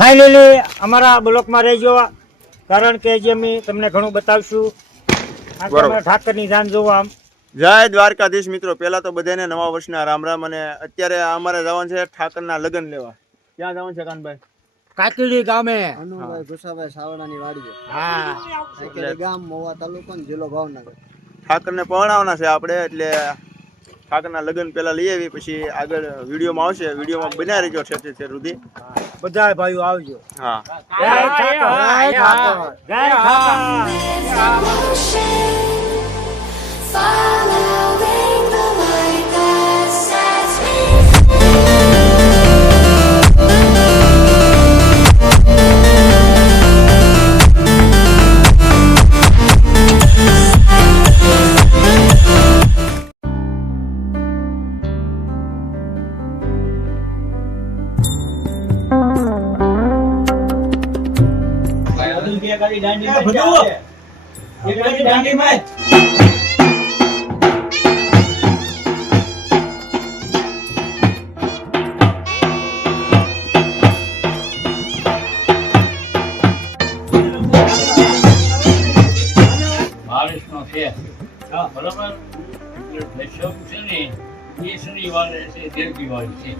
Finally અમારા બ્લોકમાં રહેજો, કારણ કે જે અમે તમને ઘણું બતાવશું. ઠાકરની જાન જોવા આમ. જય દ્વારકાધીશ મિત્રો, પેલા તો બધાને નવા વર્ષના રામ રામ. અને અત્યારે અમારે જવાનું છે ઠાકરના લગ્ન લેવા. ક્યાં જવાનું છે કાનભાઈ? કાકડી ગામે અનુભાઈ ગુસાભાઈ સાવડાની વાડીએ. હા, કાકડી ગામ, મોવા તાલુકો ને જિલ્લો ભાવનગર. ઠાકરને પરણાવવાના છે આપણે, એટલે ઠાકરના લગ્ન પેલા લઈ આવી, પછી આગળ વિડીયોમાં આવશે. વિડીયોમાં બનાવી રહેજો છે સુધી. બધા ભાઈઓ આવજો. હા, જય ઠાકર, જય Thakar. Following the light that sets me બાવીસનો છે બરાબર. એટલે દશમ છે ને એ શનિવારે છે, દેવકી વાળી છે.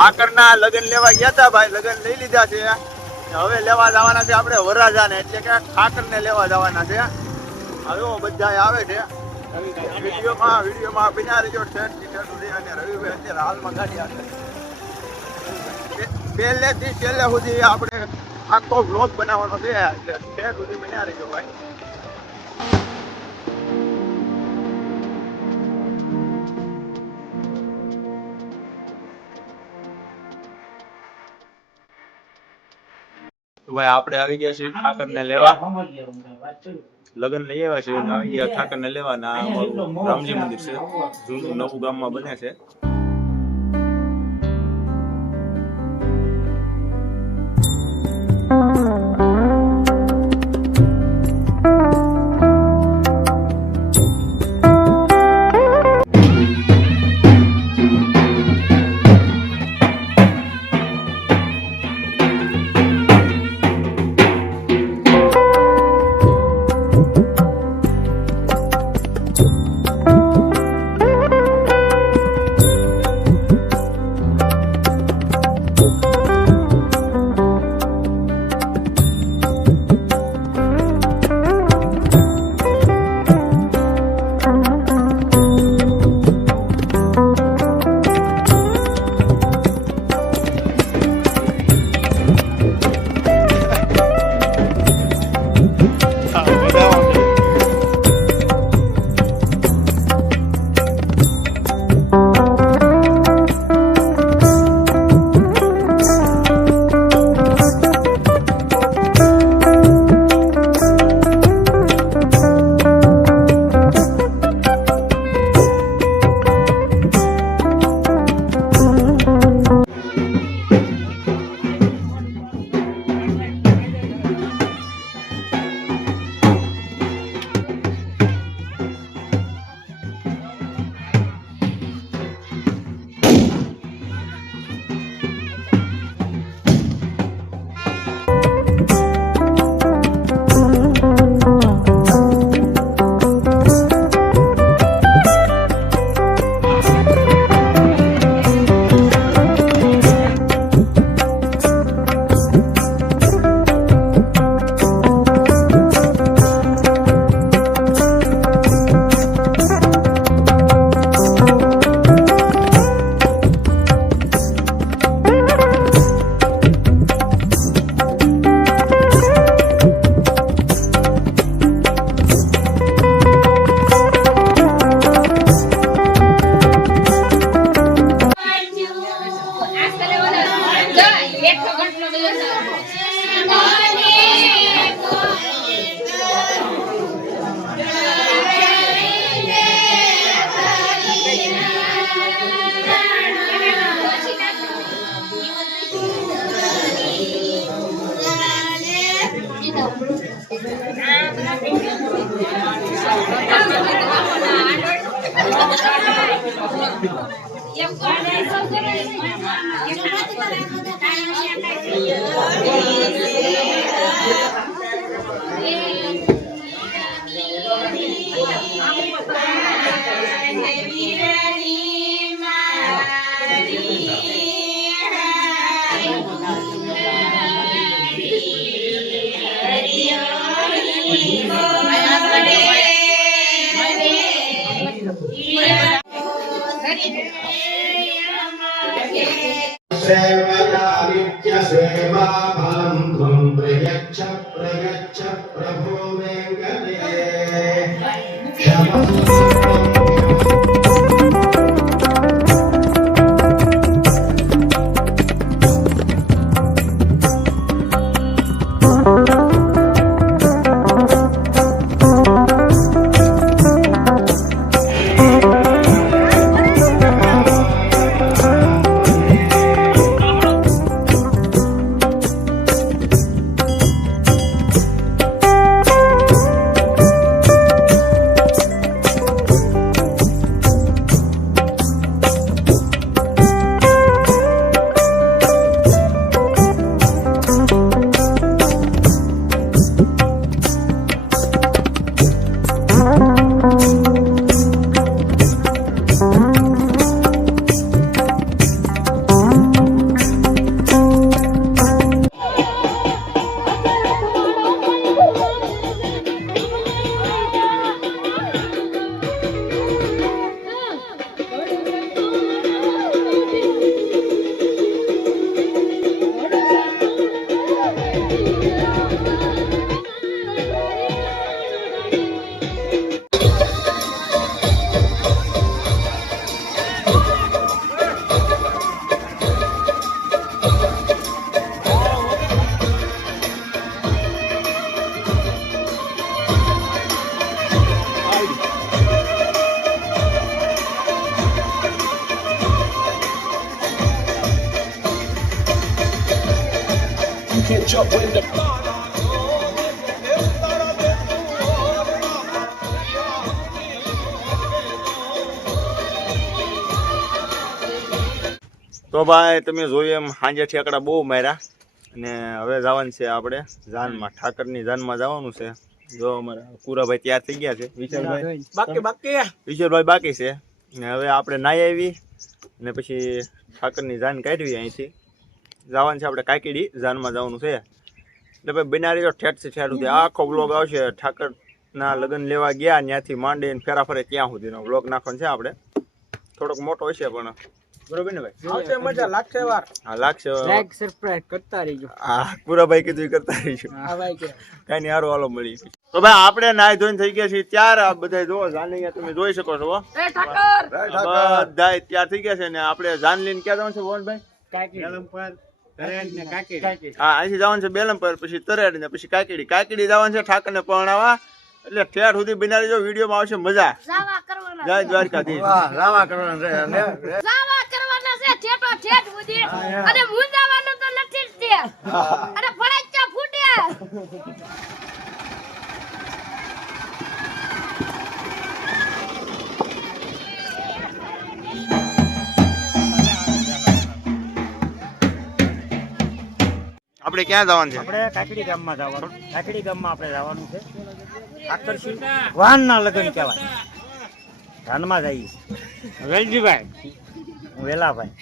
ઠાકરના લગ્ન લેવા ગયા હતા ભાઈ, લગ્ન લઈ લીધા છે. હવે લેવા જવાના છે આપણે વરરાજાને, એટલે કે ઠાકરને લેવા જવાના છે. હવે બધા આવે છે. વિડીયોમાં બિના રહેજો સુધી. અને રવિભાઈ અત્યારે હાલમાં ગાડી આવે. પહેલેથી છેલ્લે સુધી આપણે આખો બ્લોગ બનાવવાનો છે, એટલે છેલ્લે સુધી બિના રહેજો ભાઈ. ભાઈ આપણે આવી ગયા છીએ ઠાકરને લેવા. લગ્ન લઈ આવ્યા છે, આવી ગયા ઠાકરને લેવા. ના, રામજી મંદિર છે, જૂનું નવું ગામમાં બને છે. सेवया फलं त्वं प्रयच्छ प्रभो वेङ्कटे તો ભાઈ તમે જોયું એમ સાંજે ઠેકડા બહુ માર્યા અને હવે જવાનું છે આપણે જાનમાં, ઠાકરની જાનમાં જવાનું છે. જો અમારા કુરાભાઈ તૈયાર થઈ ગયા છે, વિશાલભાઈ બાકી છે. ને હવે આપણે નાઈ આવી અને પછી ઠાકરની જાન કાઢવી અહીંથી જવાનું છે આપણે કાકીડી જાનમાં જવાનું છે. એટલે ભાઈ બનારી જો ઠેઠ છે ઠેઠ સુધી આખો બ્લોગ આવશે. ઠાકરના લગ્ન લેવા ગયા ત્યાંથી માંડીને ફેરા ફરે ત્યાં સુધીનો બ્લોગ નાખવાનો છે આપણે. થોડોક મોટો હશે પણ બરોબર ને ભાઈ, આવશે મજા લાગશે વાર. હા લાગશે. લાઈક સબસ્ક્રાઇબ કરતા રહેજો. હા કુરાભાઈ કીધું એ કરતા રહીશું. હા ભાઈ કે કઈ નહીં, હારું હાલો મળી. તો ભાઈ આપણે નાઈ ધોઈને થઈ ગયા છીએ ત્યાર. આ બધા જો જાનલી તમે જોઈ શકો છો, બધા તૈયાર થઈ ગયા છે ને આપણે જાનલીને ક્યાં જવાનું છે મોહનભાઈ? હા અહીંથી જવાનું છે બેલમપર, પછી તરેડ ને પછી કાકીડી. કાકીડી જવાનું છે ઠાકરને પરણાવવા. એટલે ઠેર સુધી બનાવી જો, વિડીયોમાં આવશે મજા. જય દ્વારકાધીશ. રાવા કરવાના છે જાવા કરવાના છે ઠેઠો ઠેઠ સુધી અને મુંજાવાનું તો નથી જ તે અને ફળાચ્યા ફૂટે. આપણે ક્યાં જવાનું છે? આપણે કાકડી ગામમાં જવાનું. કાકડી ગામમાં આપણે જવાનું છે. આકર્ષી વાહનના લગ્ન કહેવાય. ધાનમાં જઈએ. વેલજીભાઈ, હું વેલાભાઈ.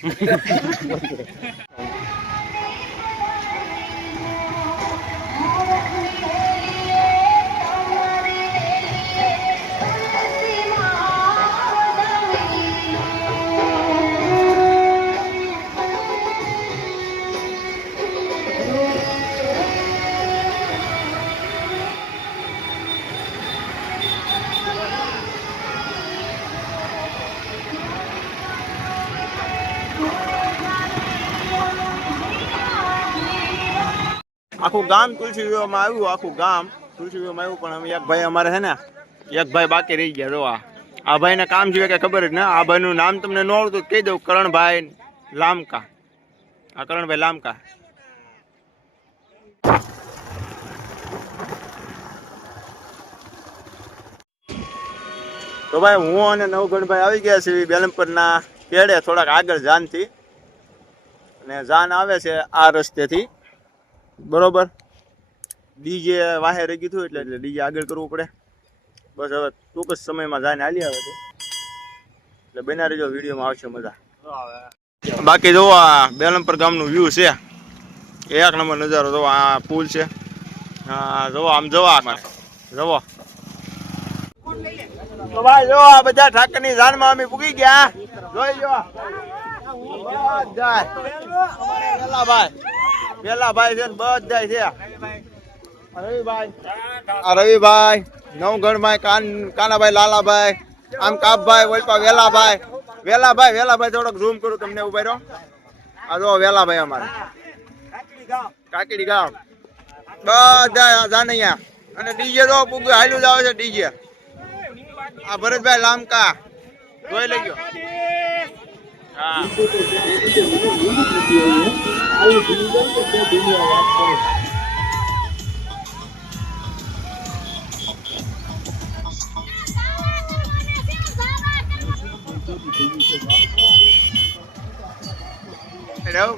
આખું ગામ તુલસી વિવાહમાં આવ્યું, આખું ગામ તુલસી વિવાહમાં આવ્યું. પણ અમે એક ભાઈ અમારે છે ને, એક ભાઈ બાકી રહી ગયા. જો આ ભાઈને કામ જોઈએ કે ખબર જ ને. આ ભાઈનું નામ તમને ન આવડતું કહી દઉં, કરણભાઈ લામકા. આ કરણભાઈ લામકા. તો ભાઈ હું અને નવગણભાઈ આવી ગયા છીએ બેલમપરના પેડે થોડાક આગળ જાનથી, અને જાન આવે છે આ રસ્તેથી, બરોબર. ડીજે વાહે રહી ગયું હતું એટલે ડીજે આગળ કરવું પડે. બસ હવે ટૂંક જ સમયમાં જાન હાલી આવે છે, એટલે બના રહેજો, વિડીયોમાં આવશે મજા. બાકી જોવો આ બેલમપર ગામનું વ્યૂ છે, એક નંબર નજારો. જોવો આ પુલ છે, હા જોવો આમ જોવો આમાં જોવો. તો ભાઈ જો આ બધા ઠાકરની જાનમાં અમે પૂગી ગયા, જોઈ લો બધા. વેલાભાઈ છે ને બધા છે. રવિભાઈ, આ રવિભાઈ, નવગણભાઈ, કાનાભાઈ, લાલાભાઈ, આમ કાપભાઈ, વલપા વેલાભાઈ થોડોક ઝૂમ કરું તમને, ઉભા રહ્યો. આ જો વેલાભાઈ અમારે કાકડી ગામ બધા જાનૈયા, અને ડીજે તો પૂગ હાલ્યું જ આવે છે ડીજે. આ ભરતભાઈ લામકા જોઈ લઈ ગયો. હા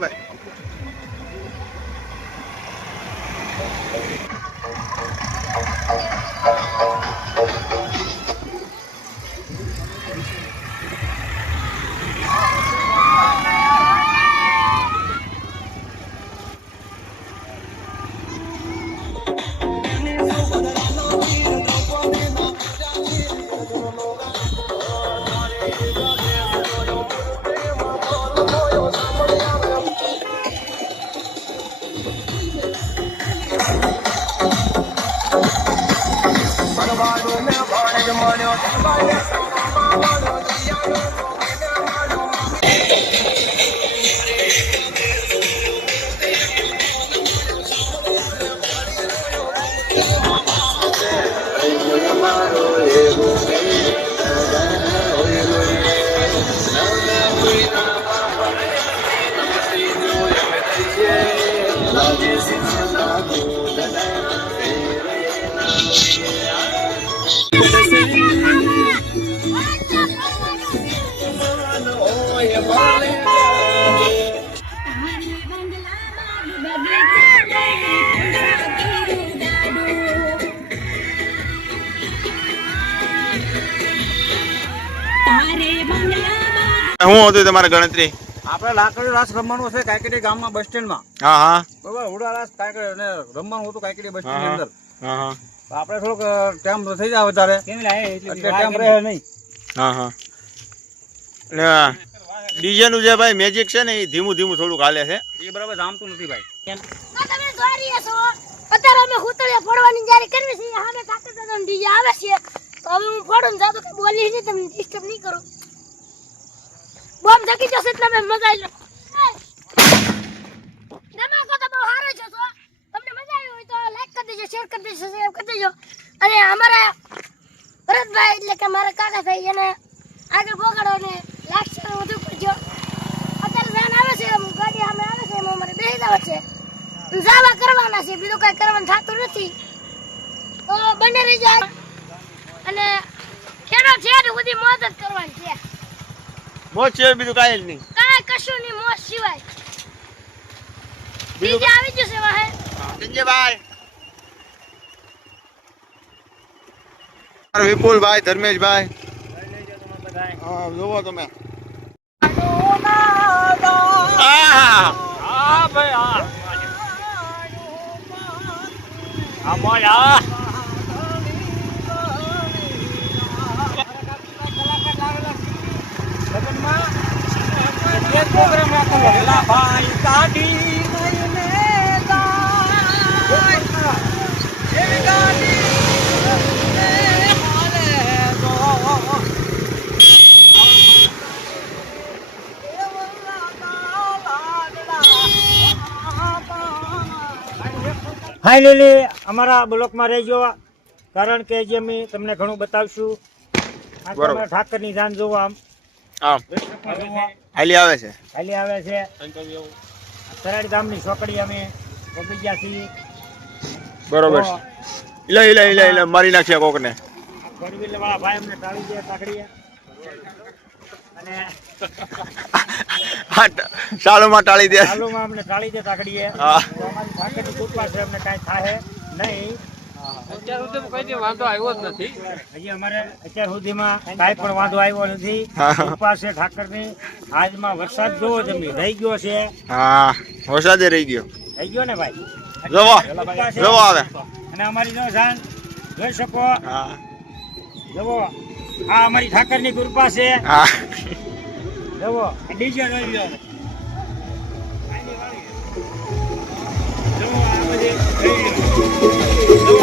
ભાઈ શું હતું તમારે ગણતરી? આપણે લાકડી રાસ રમવાનું છે કાંકરી ગામમાં બસ સ્ટેન્ડમાં. હા હા બરાબર, હુડા રાસ કાંકરી અને રમવાનું હતું કાંકરી બસ સ્ટેન્ડ ની અંદર. હા હા તો આપણે થોડોક ટાઈમ થઈ જાય વધારે, એટલે ટાઈમ રહે નહીં. હા હા. અને ડીજે નું જે ભાઈ મેજિક છે ને એ ધીમું ધીમું થોડુંક હાલે છે, એ બરાબર જામતું નથી ભાઈ. તો તમે જોઈ રહ્યા છો અત્યારે અમે હુતળિયા ફોડવાની જ્યારે કરવી છે, સામે કાકા દાદાનો ડીજે આવે છે, તો હવે હું ફોડું જાતો કે બોલી નહીં, તમને ડિસ્ટર્બ નહીં કરું. બોમ્બ જગી જશે એટલે અમે મજા આવી લો. ધમાકો તો બહુ સારો છે. તો તમને મજા આવી હોય તો લાઈક કરી દેજો, શેર કરી દેજો, સબસ્ક્રાઇબ કરી દેજો. અને અમારા ભરતભાઈ એટલે કે મારા કાકા થાય એને આગળ પકડો અને લાઈક શેર વધુ કરજો. અત્યારે જાન આવે છે, ગાડી સામે આવે છે, એમાં અમારે બેસી જવા છે, જાવા કરવાના છે, બીજું કઈ કરવાનું થતું નથી. તો બંને રહી જાય અને ખેડો છે બધી મોજ જ કરવાની છે. મોજ છે, બીજું કાંઈ જ નહીં, કાંઈ કશું નહીં, મોજ સિવાય. ડીજે આવી જશે વાહે. સંજયભાઈ, વિપુલભાઈ, ધર્મેશભાઈ, હા જોવો તમે. હા ભાઈ હા આ મોજ આ પ્રોગ્રામ રાખેલો ભાઈ કાઢી ફાઇનલી અમારા બ્લોકમાં રહેજો, કારણ કે જે અમે તમને ઘણું બતાવશું. બરોબર. ઠાકરની જાન જોવો, આમ આમ હાલી આવે છે, ખાલી આવે છે. તરાડી ધામની ચોકડી અમે પહોંચી ગયા છીએ. બરોબર. ઇલે મારી નાખ્યા કોકને. ફોર વ્હીલર વાળા ભાઈ અમને ટાળી દે કાકડીએ. અને શાળોમાં ટાળી દે. ચાલુમાં અમને ટાળી દે તાકડીએ. હા. તો અમારી ઠાકરની કૃપા છે, અમને કાંઈ થાય નહીં. હજી અમારે અત્યાર સુધીમાં કાંઈ પણ વાંધો આવ્યો નથી. કૃપા છે ઠાકરની. આજમાં વરસાદ જોવો તમે રહી ગયો છે. હા, વરસાદે રહી ગયો. થઈ ગયો ને ભાઈ. જોવો કૃપા છે. જોવો આવે. અને અમારી જો જાન જોઈ શકો. હા જુઓ આ અમારી ઠાકરની કૃપા છે. હા. જુઓ ડીજે જોઈ લ્યો. જુઓ આ બધી જોઈ લ્યો. જુઓ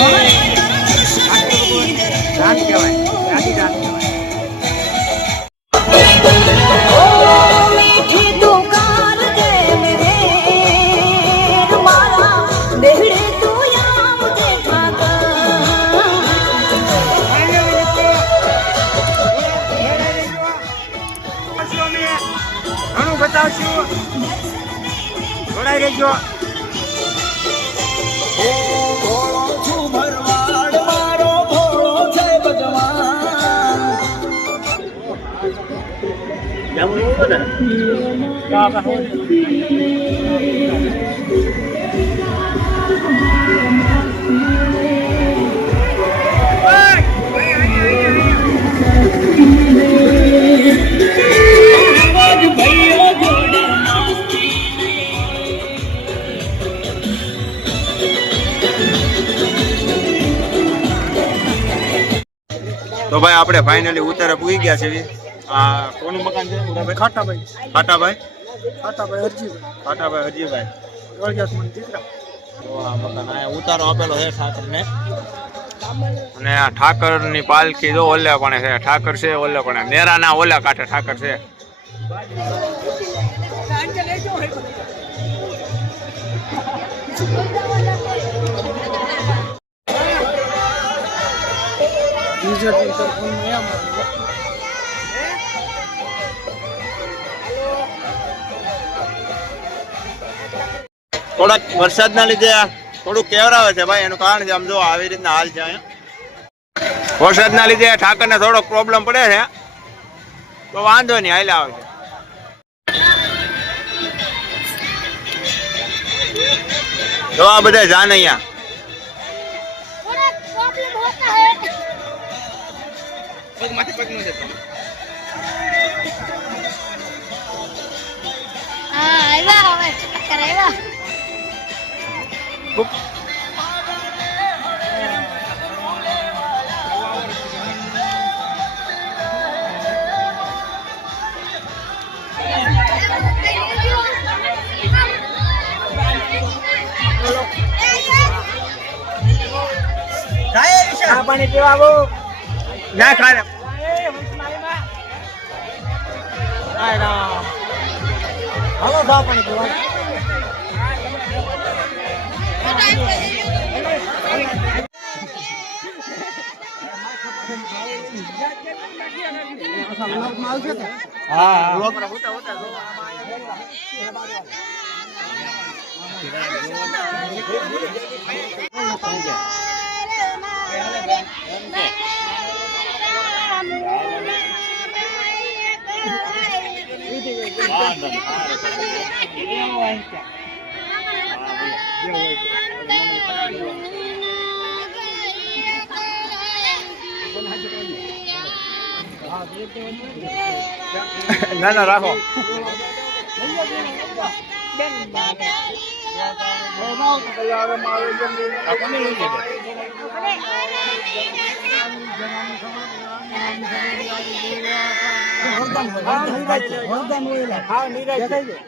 અમારી જાન કહેવાય. આદિ જાન કહેવાય. मीठी दुकान दे मेरे रुमाला बेहड़े तू या मुझे ठाकर ઘણું બતાવશું. જોડાઈ રહેજો. તો ભાઈ આપણે ફાઇનલી ઉતારે પૂગી ગયા છે. આ કોનું મકાન છે? ખાટાભાઈ ખાટાભાઈ હરજીભાઈ ખાટાભાઈ હરજીભાઈ. વળગ્યા દીકરા. તો આ મકાન અહીંયા ઉતારો આપેલો છે ઠાકરને. અને આ ઠાકરની પાલખી જો ઓલે પણ છે. ઠાકર છે ઓલે પણ નેરાના ઓલા કાંઠે ઠાકર છે. થોડાક વરસાદના લીધે થોડું કેવરાવે છે ભાઈ. એનું કારણ છે આમ જો આવી રીતના હાલ છે અહીંયા. વરસાદના લીધે ઠાકરને થોડોક પ્રોબ્લેમ પડે છે. તો વાંધો નહીં, હાલ આવે છે. જો આ બધા જાન અહીંયા. थोड़ा प्रॉब्लम होता है. हाँ આવ્યા હવે ચક્કર આવ્યા. ચા પાણી પીવા આવો. ના ખાને હાલો ચા પાણી પીવા. હા ના ના રાખો.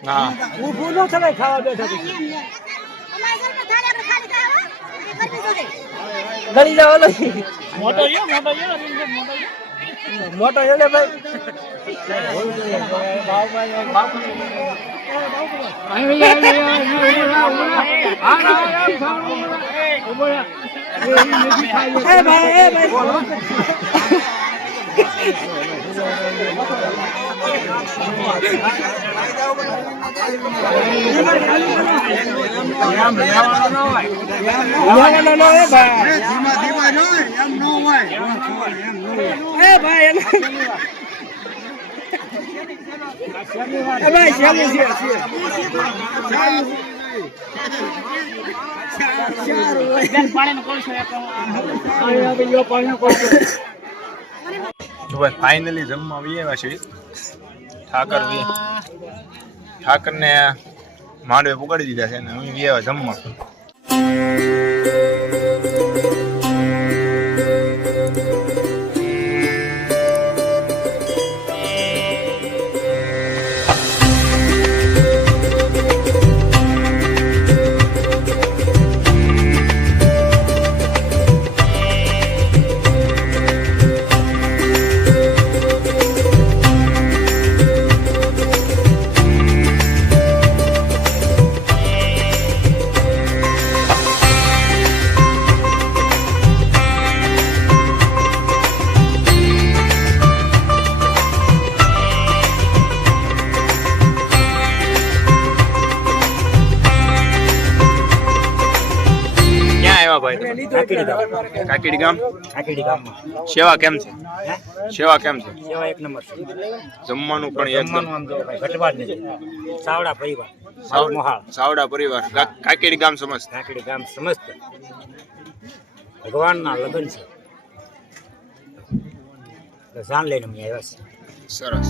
હા ઊભું ન થવાય ખાવા બેઠા પછી. ગળી જાવ મોટો છે મોટો છે. મોટો એટલે ભાઈ ફાઇનલી જમવા આવી આવ્યા છીએ ઠાકરને માંડવે પુગાડી દીધા છે ને અમે આવ્યા જમવા. કાકીડી ગામમાં સેવા કેમ છે? સેવા કેમ છે? સેવા એક નંબર છે. જમવાનું પણ એકદમ આમ જો ભાઈ ઘટવા જ નથી. સાવડા પરિવાર સાવડા પરિવાર કાકીડી ગામ સમજ કાકડી ગામ સમસ્ત ભગવાનના લગ્ન છે એટલે જાન લઈને અમે આવ્યા છીએ. સરસ.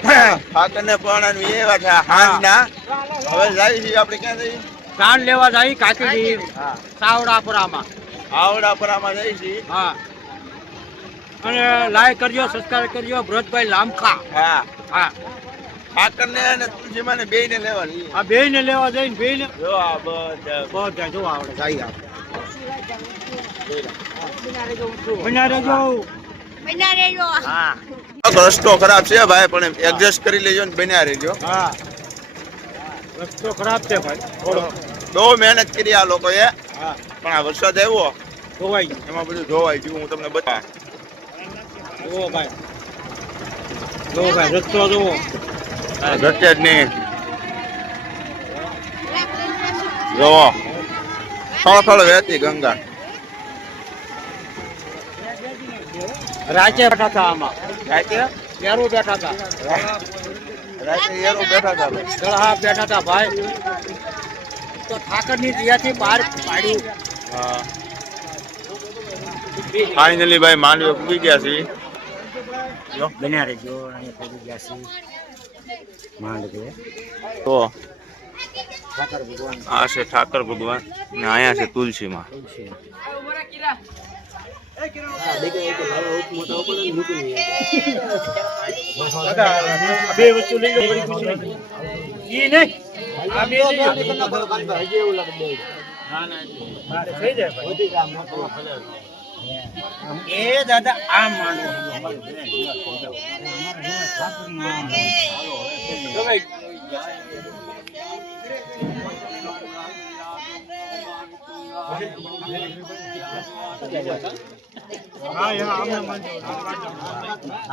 ઠાકરને પણ એવા છે હાંજના હવે જાય છે આપણે ક્યાં જઈએ કાન લેવા જાય કાકડી સાવડાપરામાં જાય છે હા અને લાઈક કરજો સબસ્ક્રાઇબ કરજો ભરતભાઈ લામખા હા હા ઠાકરને અને તુલસીમાને બેયને લેવાની આ બે ને લેવા જઈને બે ને જો આ બધા જો આવડે જાય બના રહેજો બના રહેજો. હા રસ્તો ખરાબ છે ભાઈ, પણ એડજસ્ટ કરી લેજો ને બન્યા રહેજો. હા રસ્તો ખરાબ છે ભાઈ થોડો. બહુ મહેનત કરી આ લોકોએ, હા પણ આ વરસાદ આવ્યો ધોવાઈ ગયું. એમાં બધું ધોવાઈ ગયું. હું તમને બતાવું. જુઓ ભાઈ, જુઓ ભાઈ રસ્તો જુઓ. ઘટે જ નહીં. જોવો થોડો વહેતી ગંગા. રાચે બેઠા હતા આમાં, રાતે યારું બેઠા હતા, યારો બેઠા હતા. દળહા બેઠા હતા ભાઈ. તો ઠાકરની દિયાથી બહાર પાડ્યું. ફાઇનલી ભાઈ માંડવી પૂગી ગયા છે. જો બન્યા રહેજો. અહીંયા પહોંચી ગયા છીએ માંડવે. તો ઠાકર ભગવાન આ છે ઠાકર ભગવાન ને અહીંયા છે તુલસીમાં. છે. બે વસ્તુ લઈ લો, બધી ખુશી નહીં. ઈ નહીં આ બે લઈ લો. થઈ જાય ભાઈ. એ દાદા આમ માંડો.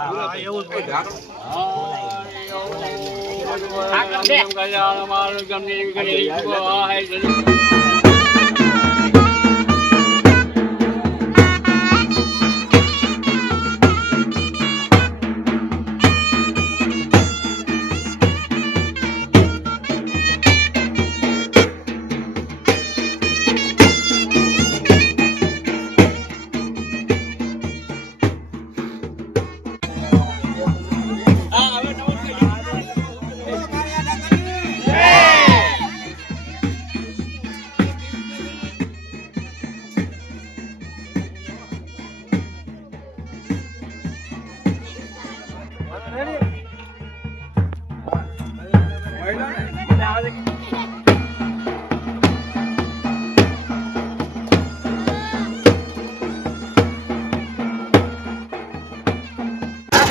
હા એવું જ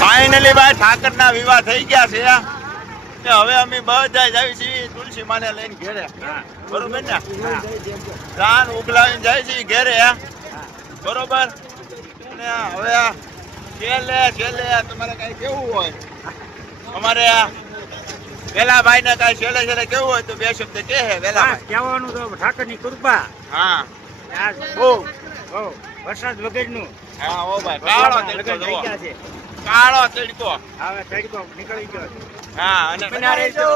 ફાઇનલી ભાઈ ઠાકરના વિવાહ થઈ ગયા છે. કે હવે અમે બધા જ આવી છીએ તુલસી માને લઈને ઘેરે. બરોબર ને? ચાંદ ઉગલાવીને જાય છે ઘેરે. બરોબર. અને હવે છેલ્લે તમારે કઈ કેવું હોય, અમારે વેલાભાઈ ને કઈ છેલ્લે કેવું હોય તો બે શબ્દ કહે. વેલાભાઈ કહેવાનું તો ઠાકરની કૃપા. હા બહુ વરસાદ વગરનું હા ઓ ભાઈ કાળો લગ્ન તડકો થઈ જુઓ. ગયા છે. કાળો તડકો. હવે તડકો નીકળી ગયો છે. હા અને બન્યા રહેજો.